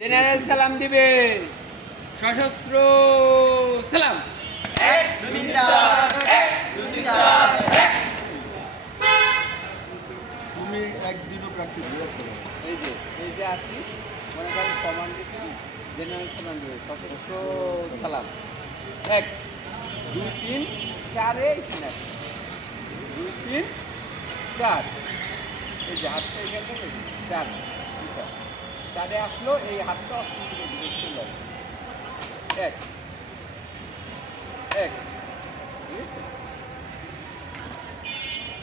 General সালাম দিবেন। সশস্ত্র সালাম। এক দুই চার এক দুই চার এক। তুমি এক দুটো প্র্যাকটিস করো। এই যে আসি মনে করেন কমান্ড দিচ্ছি জেনারেল সালাম দিবেন। সশস্ত্র সালাম। 1 2 3 4 এখানে 2 3 4 এই যে হাতটা এখানে থেকে 4 চারে আসলো এই হাতটা অস্ত্রের দিকে চলে আসবে। 1 1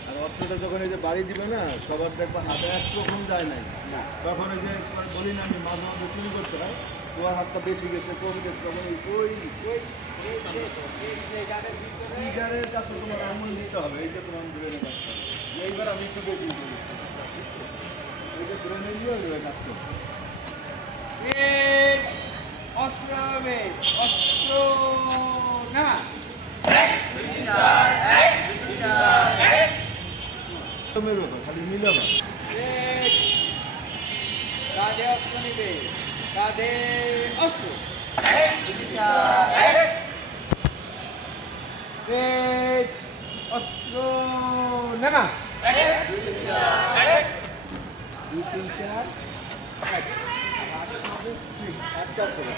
আর অস্ত্রটা যখন এই যে বাড়ি দিবে না সবার দেখবা হাতে একরকম যায় নাই, তখন ওই যে বলি না আমি মাঝে মাঝে চুরি করতে হয়, তোমার হাতটা বেশি গেছে কম গেছে, তখন ওই গাড়ির কাছে তোমার আঙুল দিতে হবে। এই যে তোমার ব্রেনে কাজ করে, এইবার আমি একটু বেশি করি, এই যে ব্রেনে নিয়ে ওই কাজ করবে। অস্ত্র হবে অস্ত্র না খালি মিলাবা কাঁধে অস্ত্র নিবে কাঁধে অস্ত্র অস্ত্র না 2 3 4 একটা করে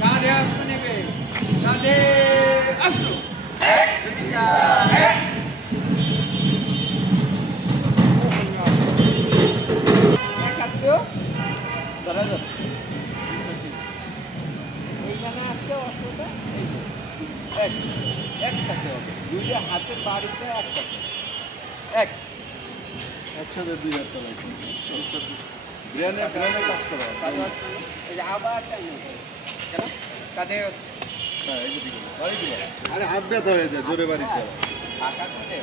কাঁধে অস্ত্র নেবে কাঁধে অস্ত্র এক দুই চার এক। ধরা যাবে এইখানে আসছে অস্ত্রটা এই যে একসাথে হবে দুইটা হাতের বাড়িতে একসাথে একসাথে দুই হাত চালাইছি, ব্রেনে ব্রেনে কাজ করা হয়। এই যে আবার টাইম কেন কাঁধে হ্যাঁ, এই যে ঠিক আছে, বাড়ি দিবা। আরে হাত ব্যথা হয়ে যায় জোরে বাড়ি দেওয়া। ফাঁকা করে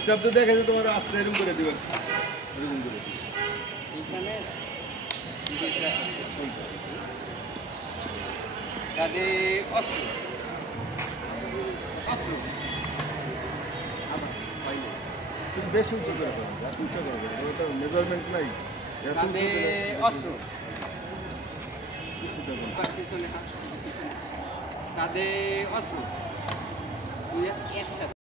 স্টাফ তো দেখে যে তোমার আস্তে এরকম করে দিবে, এরকম করে দিবে। এইখানে কাঁধে অস্ত্র অস্ত্র আবার পাইলে তুমি বেশি উঁচু করে করো, এত উঁচু করে করো, ওটা মেজারমেন্ট নাই। এত উঁচু কাঁধে করে- অস্ত্র কিছু দেবো না। পিছনে হাত পিছনে কাঁধে অস্ত্র একসাথে